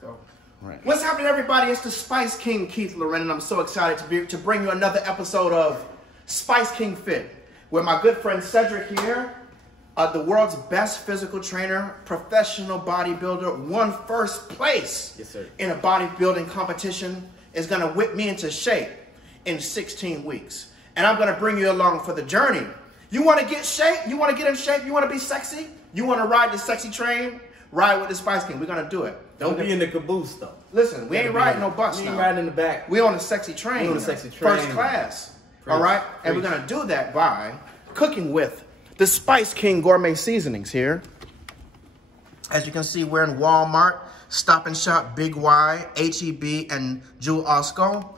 go. Right. What's happening, everybody? It's the Spice King, Keith Lorren, and I'm so excited to bring you another episode of Spice King Fit, with my good friend Cedric here, the world's best physical trainer, professional bodybuilder, won first place in a bodybuilding competition, is going to whip me into shape in 16 weeks. And I'm going to bring you along for the journey. You want to get shape? You want to get in shape? You want to be sexy? You want to ride the sexy train? Ride with the Spice King. We're going to do it. Don't be in the caboose, though. Listen, we ain't riding no bus now. We ain't riding in the back. We on the sexy train. We on the sexy train. First class. All right? And we're going to do that by cooking with the Spice King gourmet seasonings here. As you can see, we're in Walmart, Stop and Shop, Big Y, H-E-B, and Jewel Osco.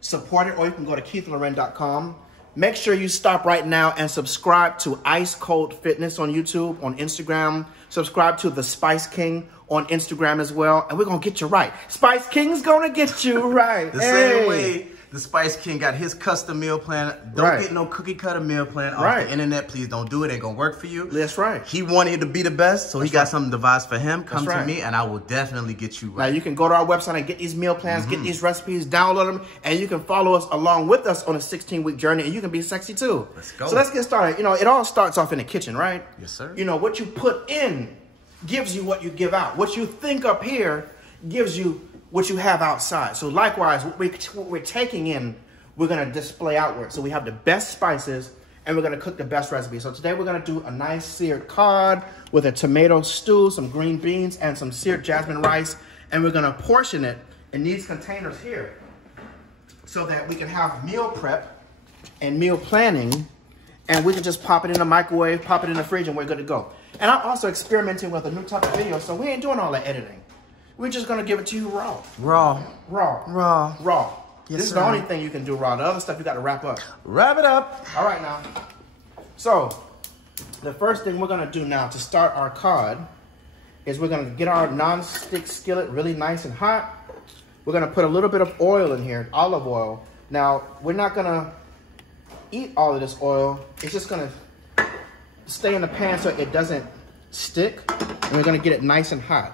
Support it, or you can go to keithlorren.com. Make sure you stop right now and subscribe to Ice Cold Fitness on YouTube, on Instagram. Subscribe to the Spice King on Instagram as well. And we're going to get you right. Spice King's going to get you right. The same way the Spice King got his custom meal plan. Don't get no cookie cutter meal plan off the internet. Please don't do it. It ain't going to work for you. That's right. He wanted to be the best, so he got something devised for him. Come to me, and I will definitely get you right. Now, you can go to our website and get these meal plans, get these recipes, download them, and you can follow us along with us on a 16-week journey, and you can be sexy too. Let's go. So let's get started. You know, it all starts off in the kitchen, right? Yes, sir. You know, what you put in gives you what you give out. What you think up here gives you what you have outside. So likewise, what we're taking in, we're going to display outward. So we have the best spices, and we're going to cook the best recipes. So today we're going to do a nice seared cod with a tomato stew, some green beans, and some seared jasmine rice. And we're going to portion it in these containers here so that we can have meal prep and meal planning, and we can just pop it in the microwave, pop it in the fridge, and we're good to go. And I'm also experimenting with a new type of video, so we ain't doing all the editing. We're just going to give it to you raw. Raw. Yes, this is the only thing you can do raw. The other stuff you got to wrap up. Wrap it up. All right, now. So, the first thing we're going to do now to start our cod is we're going to get our non-stick skillet really nice and hot. We're going to put a little bit of oil in here, olive oil. Now, we're not going to eat all of this oil. It's just going to stay in the pan so it doesn't stick. And we're going to get it nice and hot.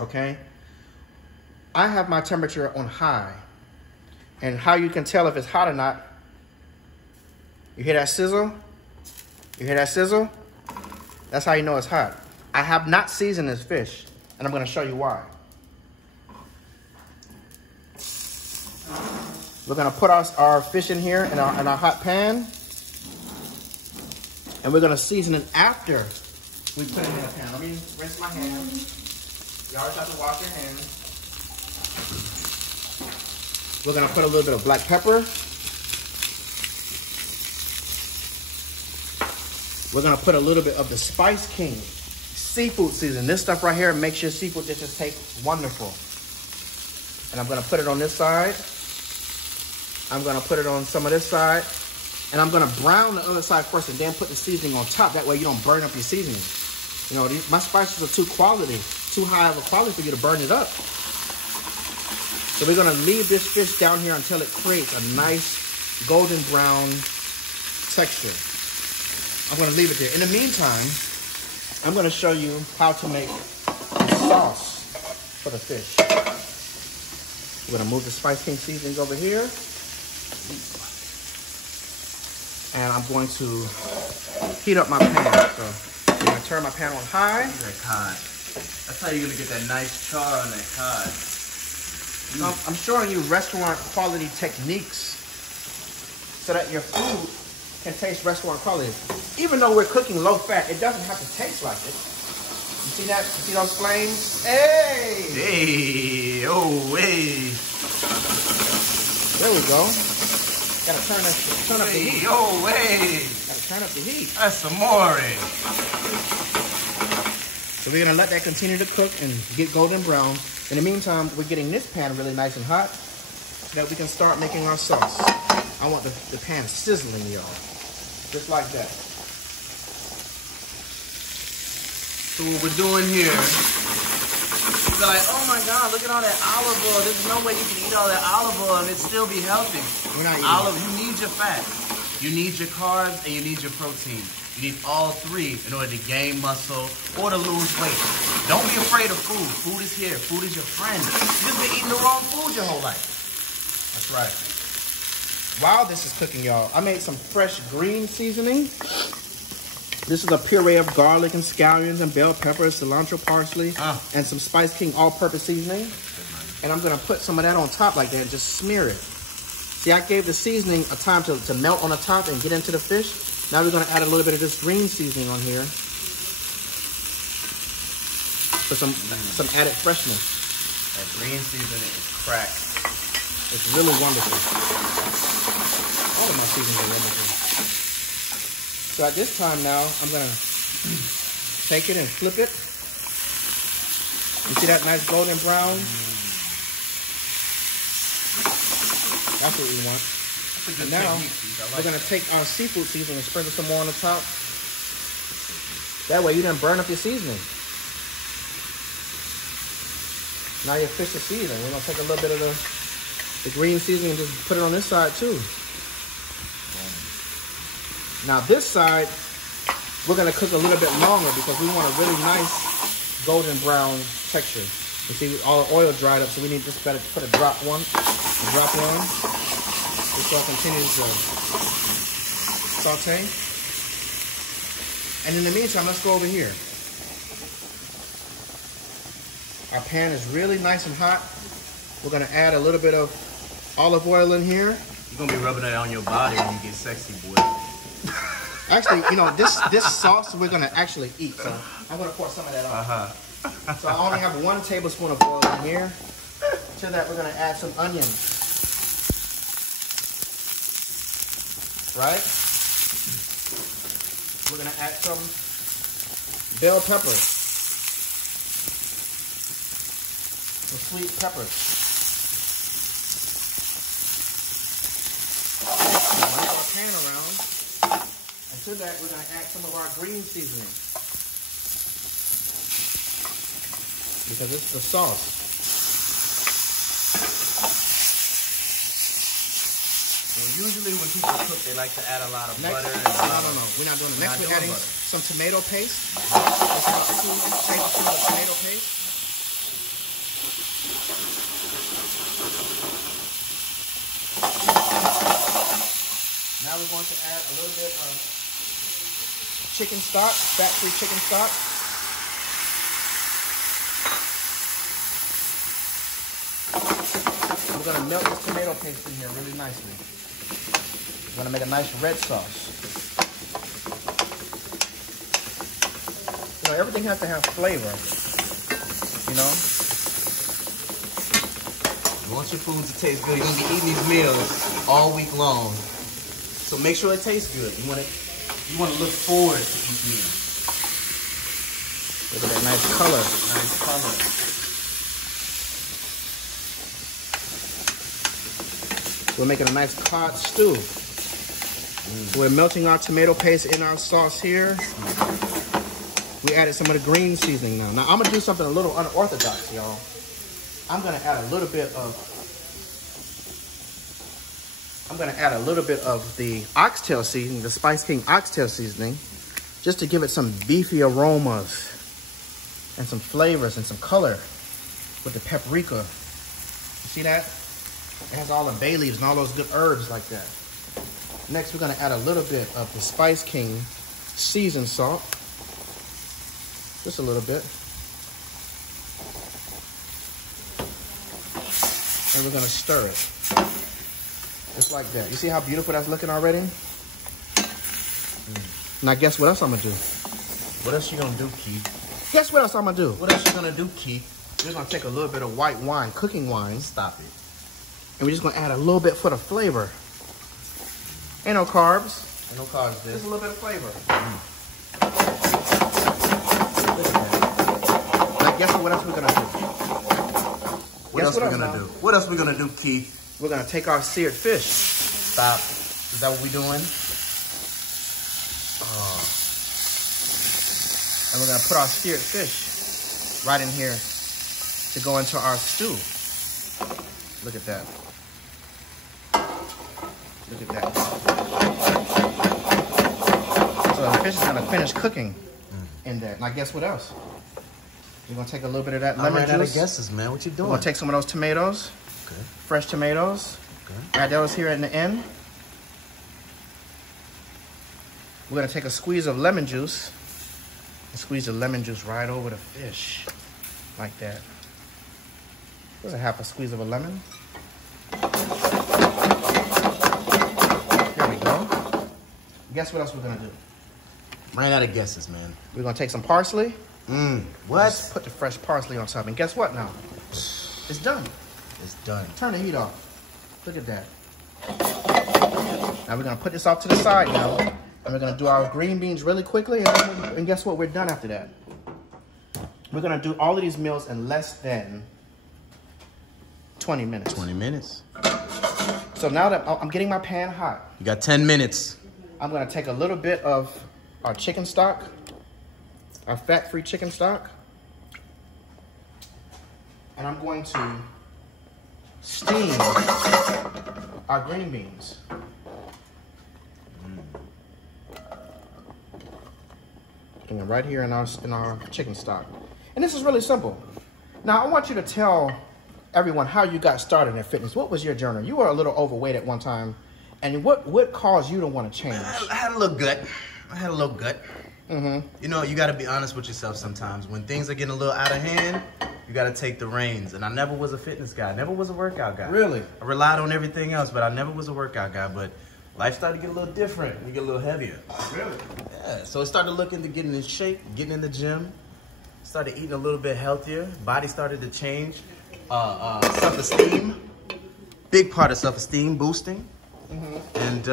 Okay? I have my temperature on high. And how you can tell if it's hot or not, you hear that sizzle? You hear that sizzle? That's how you know it's hot. I have not seasoned this fish, and I'm going to show you why. We're going to put our fish in here in our hot pan, and we're going to season it after we put it in the pan. Let me rinse my hands. You always have to wash your hands. We're going to put a little bit of black pepper. We're going to put a little bit of the Spice King seafood seasoning. This stuff right here makes your seafood dishes taste wonderful. And I'm going to put it on this side. I'm going to put it on some of this side. And I'm going to brown the other side first and then put the seasoning on top. That way you don't burn up your seasoning. You know, my spices are too high of a quality for you to burn it up. So we're going to leave this fish down here until it creates a nice golden brown texture. I'm going to leave it there. In the meantime, I'm going to show you how to make the sauce for the fish. We're going to move the Spice King seasonings over here. And I'm going to heat up my pan. So I'm going to turn my pan on high. That cod. That's how you're going to get that nice char on that cod. I'm showing you restaurant quality techniques so that your food can taste restaurant quality. Even though we're cooking low fat, it doesn't have to taste like it. You see that? You see those flames? Hey! Hey! Oh, hey! There we go. Gotta turn up the heat. Oh, hey! Gotta turn up the heat. That's amore. So we're gonna let that continue to cook and get golden brown. In the meantime, we're getting this pan really nice and hot so that we can start making our sauce. I want the pan sizzling, y'all. Just like that. So what we're doing here, you're like, oh my God, look at all that olive oil. There's no way you can eat all that olive oil and it still be healthy. We're not eating you need your fat. You need your carbs and you need your protein. You need all three in order to gain muscle or to lose weight. Don't be afraid of food. Food is here. Food is your friend. You've just been eating the wrong food your whole life. That's right. While this is cooking, y'all, I made some fresh green seasoning. This is a puree of garlic and scallions and bell peppers, cilantro, parsley, and some Spice King all-purpose seasoning. And I'm gonna put some of that on top like that and just smear it. See, I gave the seasoning a time to melt on the top and get into the fish. Now we're gonna add a little bit of this green seasoning on here for some added freshness. That green seasoning is crack. It's really wonderful. All of my seasonings are wonderful. So at this time now, I'm gonna take it and flip it. You see that nice golden brown? That's what we want. And now, we're gonna take our seafood seasoning and sprinkle some more on the top. That way you didn't burn up your seasoning. Now your fish is seasoned. We're gonna take a little bit of the green seasoning and just put it on this side too. Now this side, we're gonna cook a little bit longer because we want a really nice golden brown texture. You see, all the oil dried up, so we need just better put a drop one. This all continues to saute. And in the meantime, let's go over here. Our pan is really nice and hot. We're gonna add a little bit of olive oil in here. You're gonna be rubbing that on your body when you get sexy, boy. Actually, you know, this sauce we're gonna actually eat, so I'm gonna pour some of that on. So I only have 1 tablespoon of oil in here. To that, we're gonna add some onions. Right? We're gonna add some bell peppers, some sweet peppers. Move our pan around, and to that we're gonna add some of our green seasoning because it's the sauce. Usually when people cook, they like to add a lot of butter. No. We're not doing it. Next, we're adding some tomato paste. That's about 2 tablespoons of tomato paste. Now we're going to add a little bit of chicken stock, fat-free chicken stock. We're going to melt this tomato paste in here really nicely. We're gonna make a nice red sauce. You know, everything has to have flavor, you know? You want your food to taste good. You're gonna be eating these meals all week long. So make sure it tastes good. You want to look forward to each meal. Look at that nice color. Nice color. We're making a nice cod stew. We're melting our tomato paste in our sauce here. We added some of the green seasoning now. Now I'm gonna do something a little unorthodox, y'all. I'm gonna add a little bit of the oxtail seasoning, the Spice King oxtail seasoning, just to give it some beefy aromas and some flavors and some color with the paprika. You see that? It has all the bay leaves and all those good herbs like that. Next, we're gonna add a little bit of the Spice King seasoned salt. Just a little bit. And we're gonna stir it. Just like that. You see how beautiful that's looking already? Now guess what else I'm gonna do? What else you gonna do, Keith? Guess what else I'm gonna do? What else you gonna do, Keith? We're gonna take a little bit of white wine, cooking wine. Stop it. And we're just gonna add a little bit for the flavor. Ain't no carbs. Ain't no carbs, dude. Just a little bit of flavor. Now guess what else we're gonna do? What else we're gonna do? What else we're gonna do, Keith? We're gonna take our seared fish. Stop. Is that what we're doing? Oh. And we're gonna put our seared fish right in here to go into our stew. Look at that. Look at that. So the fish is gonna finish cooking in there. Now guess what else? You're gonna take a little bit of that lemon juice. I'm out of guesses, man. What you doing? We're gonna take some of those tomatoes. Okay. Fresh tomatoes. Okay. Add those here in the end. We're gonna take a squeeze of lemon juice and squeeze the lemon juice right over the fish, like that. There's a half a squeeze of a lemon. There we go. Guess what else we're gonna do? Ran out of guesses, man. We're gonna take some parsley. What? Just put the fresh parsley on top, and guess what now? It's done. It's done. Turn the heat off. Look at that. Now we're gonna put this off to the side now, and we're gonna do our green beans really quickly, and guess what? We're done after that. We're gonna do all of these meals in less than 20 minutes. 20 minutes. So now that I'm getting my pan hot, You got 10 minutes. I'm gonna take a little bit of our chicken stock, our fat-free chicken stock, and I'm going to steam our green beans. Putting it right here in our chicken stock. And this is really simple. Now I want you to tell everyone how you got started in fitness. What was your journey? You were a little overweight at one time, and what caused you to want to change? I had a little gut. You know, you got to be honest with yourself sometimes. When things are getting a little out of hand, you got to take the reins. And I never was a fitness guy. I never was a workout guy. Really? I relied on everything else, but I never was a workout guy. But life started to get a little different. You get a little heavier. Really? Yeah. So I started looking to getting in shape, getting in the gym. Started eating a little bit healthier. Body started to change. Self-esteem. Big part of self-esteem boosting. And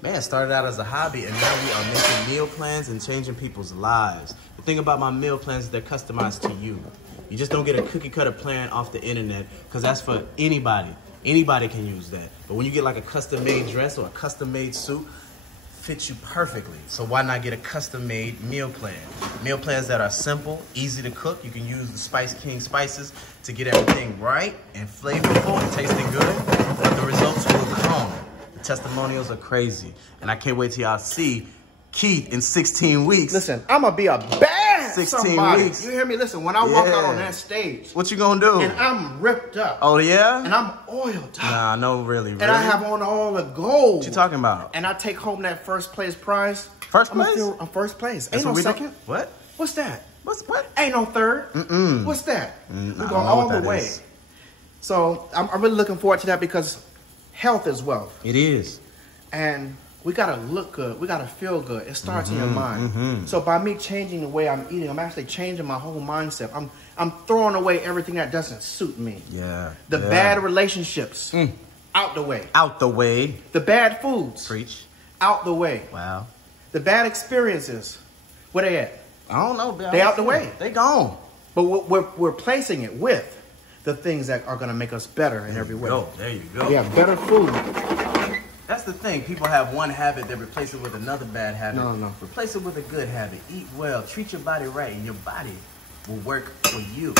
man, it started out as a hobby, and now we are making meal plans and changing people's lives. The thing about my meal plans is they're customized to you. You just don't get a cookie cutter plan off the internet, because that's for anybody. Anybody can use that. But when you get like a custom made dress or a custom made suit, fits you perfectly. So why not get a custom made meal plan? Meal plans that are simple, easy to cook. You can use the Spice King spices to get everything right and flavorful and tasting good, but the results will come. The testimonials are crazy, and I can't wait till y'all see Keith in 16 weeks. Listen, I'm gonna be a bad 16 somebody. weeks. You hear me? Listen, when I walk out on that stage, What you gonna do? and I'm ripped up. Oh yeah? And I'm oiled up. Nah, no, really. And I have on all the gold. What you talking about? And I take home that first place prize. First place? I'm first place. That's Ain't no what we second. do? What? What's that? What? Ain't no third. What's that? We go all the way. Is. So I'm really looking forward to that, because health is wealth. It is. And we gotta look good. We gotta feel good. It starts in your mind. So by me changing the way I'm eating, I'm actually changing my whole mindset. I'm throwing away everything that doesn't suit me. Yeah. The bad relationships, out the way. Out the way. The bad foods, Preach. out the way. Wow. The bad experiences, where they at? I don't know. They out the way. They gone. But we're placing it with the things that are gonna make us better in every way. There you go. We have better food. That's the thing. People have one habit, they replace it with another bad habit. No. Replace it with a good habit. Eat well. Treat your body right, and your body will work for you.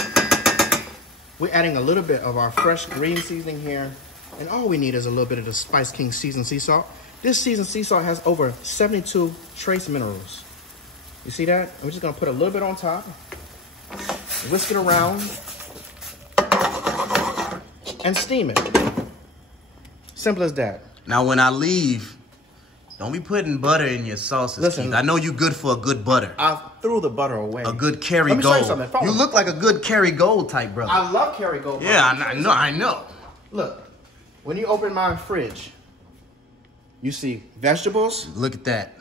We're adding a little bit of our fresh green seasoning here. And all we need is a little bit of the Spice King seasoned sea salt. This seasoned sea salt has over 72 trace minerals. You see that? We're just gonna put a little bit on top. Whisk it around. And steam it. Simple as that. Now, when I leave, don't be putting butter in your sauces, Listen, Keith. I know you good for a good butter. I threw the butter away. A good Kerry Let me show you Gold. something. Follow You me. look like a good Kerry Gold type brother. I love Kerry Gold. Yeah, I know. Look, when you open my fridge, you see vegetables, Look at that.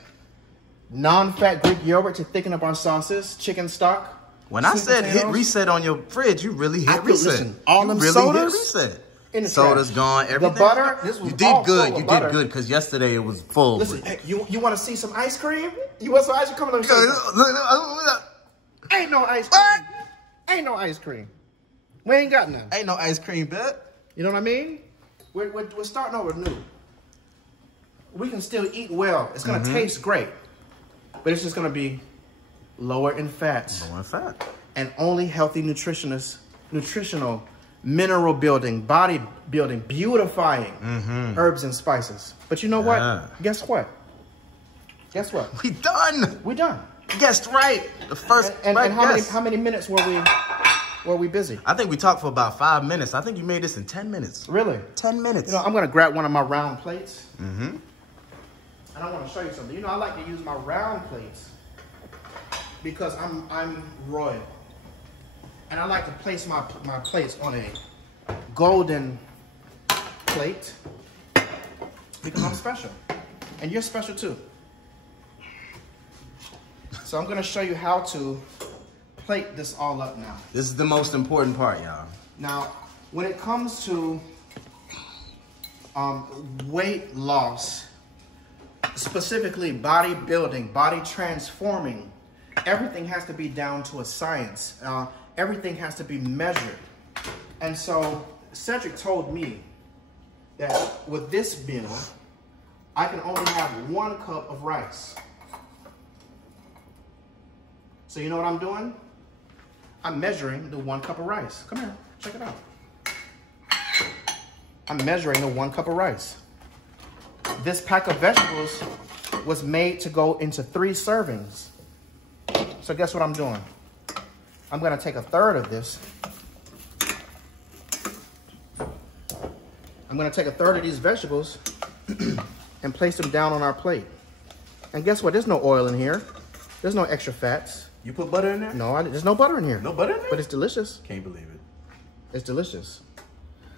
non-fat Greek yogurt to thicken up our sauces, chicken stock. When I sweet said hit potatoes. reset on your fridge, you really hit I put, reset. listen, all you them really sodas hit reset. in the Soda's trash. gone. Everything. The butter, this was you did all good. full of You butter. did good because yesterday it was full. Listen, hey, you want to see some ice cream? You want some ice cream? Come on, let me show you. Ain't no ice cream. Ain't no ice cream. We ain't got none. Ain't no ice cream, bet. You know what I mean? We're starting over new. We can still eat well. It's going to taste great. But it's just going to be lower in fats. Lower in fat. And only healthy nutritional, mineral building, body building, beautifying herbs and spices. But you know what? Guess what? Guess what? We done. We done. Guessed right. The first And right guess. how many minutes were we busy? I think we talked for about 5 minutes. I think you made this in 10 minutes. Really? 10 minutes. You know, I'm gonna grab one of my round plates. Mm-hmm. And I want to show you something. You know, I like to use my round plates because I'm royal. And I like to place my plates on a golden plate because I'm special. And you're special too. So I'm going to show you how to plate this all up now. This is the most important part, y'all. Now, when it comes to weight loss, specifically bodybuilding, body transforming, everything has to be down to a science. Everything has to be measured. And so Cedric told me that with this meal, I can only have 1 cup of rice. So you know what I'm doing? I'm measuring the 1 cup of rice. Come here, check it out. I'm measuring the 1 cup of rice. This pack of vegetables was made to go into 3 servings. So guess what I'm doing? I'm gonna take 1/3 of this. I'm gonna take 1/3 of these vegetables and place them down on our plate. And guess what? There's no oil in here. There's no extra fats. You put butter in there? No, there's no butter in here. No butter in there? But it's delicious. Can't believe it. It's delicious.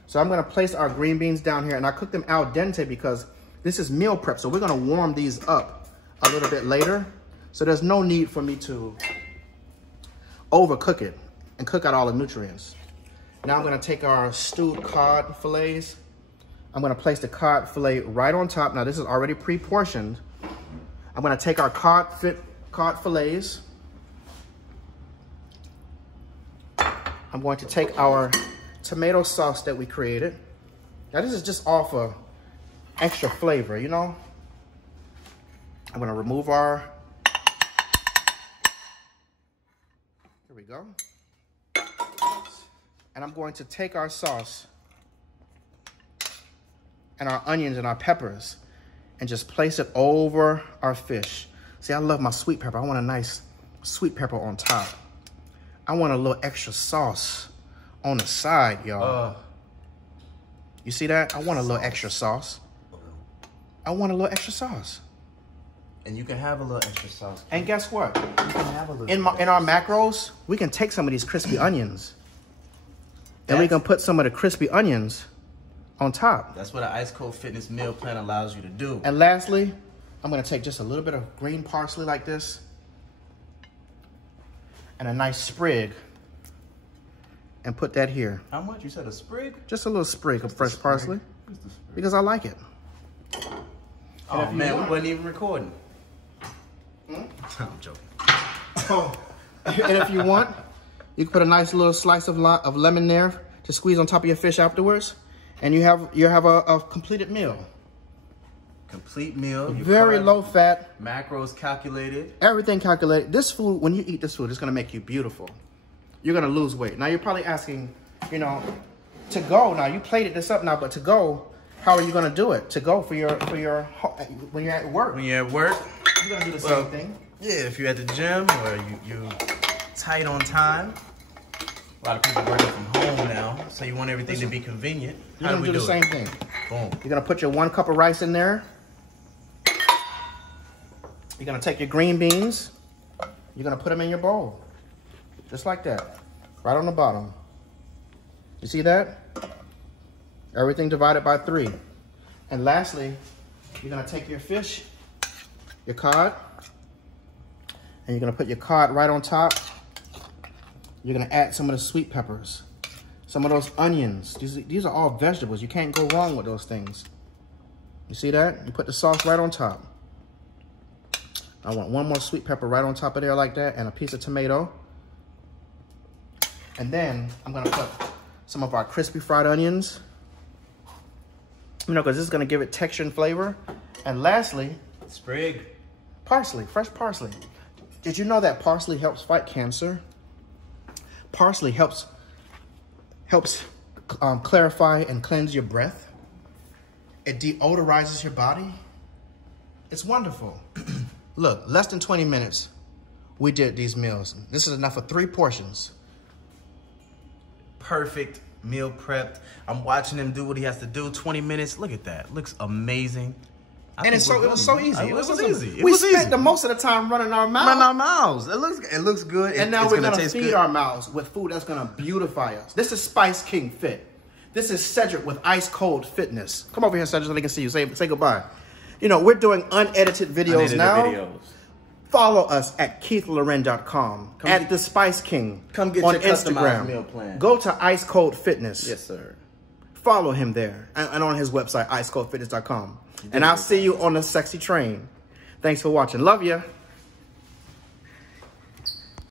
So I'm gonna place our green beans down here and I cook them al dente because this is meal prep. So we're gonna warm these up a little bit later. So there's no need for me to overcook it and cook out all the nutrients. Now I'm gonna take our stewed cod fillets. I'm gonna place the cod fillet right on top. Now this is already pre-portioned. I'm gonna take our cod fillets. I'm going to take our tomato sauce that we created. Now this is just all for extra flavor, you know? I'm gonna remove our, here we go. And I'm going to take our sauce and our onions and our peppers and just place it over our fish. See, I love my sweet pepper. I want a nice sweet pepper on top. I want a little extra sauce on the side, y'all. You see that? I want a little extra sauce. I want a little extra sauce. And you can have a little extra sauce. And guess what? You can have a little In our macros, we can take some of these crispy onions. And we can put some of the crispy onions on top. That's what an ice cold fitness meal plan allows you to do. And lastly, I'm gonna take just a little bit of green parsley like this and a nice sprig and put that here. How much? You said a sprig? Just a little sprig of fresh parsley because I like it. Oh man, we wasn't even recording. I'm joking. And if you want, you can put a nice little slice of lemon there to squeeze on top of your fish afterwards, and you have a completed meal. Complete meal. Very low fat. Macros calculated. Everything calculated. This food, when you eat this food, it's gonna make you beautiful. You're gonna lose weight. Now you're probably asking, you know, to go. Now you plated this up now, but to go, how are you gonna do it? To go for your when you're at work. When you're at work, you're gonna do the same thing. Yeah, if you're at the gym or you tight on time. A lot of people working from home now, so you want everything to be convenient. You're gonna do the same thing. Boom. You're gonna put your 1 cup of rice in there. You're gonna take your green beans. You're gonna put them in your bowl. Just like that. Right on the bottom. You see that? Everything divided by 3. And lastly, you're gonna take your fish, your cod, and you're gonna put your cod right on top. You're gonna add some of the sweet peppers, some of those onions. These are all vegetables. You can't go wrong with those things. You see that? You put the sauce right on top. I want 1 more sweet pepper right on top of there like that, and a piece of tomato. And then I'm gonna put some of our crispy fried onions. You know, because this is gonna give it texture and flavor. And lastly, sprig. Parsley, fresh parsley. Did you know that parsley helps fight cancer? Parsley helps clarify and cleanse your breath. It deodorizes your body. It's wonderful. Look, less than 20 minutes, we did these meals. This is enough for 3 portions. Perfect meal prepped. I'm watching him do what he has to do. 20 minutes. Look at that. Looks amazing. And it was so easy. It was easy. We spent the most of the time running our mouths. Running our mouths. It looks good. And now we're gonna feed our mouths with food that's gonna beautify us. This is Spice King Fit. This is Cedric with Ice Cold Fitness. Come over here, Cedric, so they can see you. Say goodbye. You know, we're doing unedited videos now. Follow us at KeithLorren.com, at The Spice King. Come get on your Instagram. customized meal plan. Go to Ice Cold Fitness. Yes, sir. Follow him there and on his website, icecoldfitness.com. And I'll see you on the sexy train. Thanks for watching. Love ya.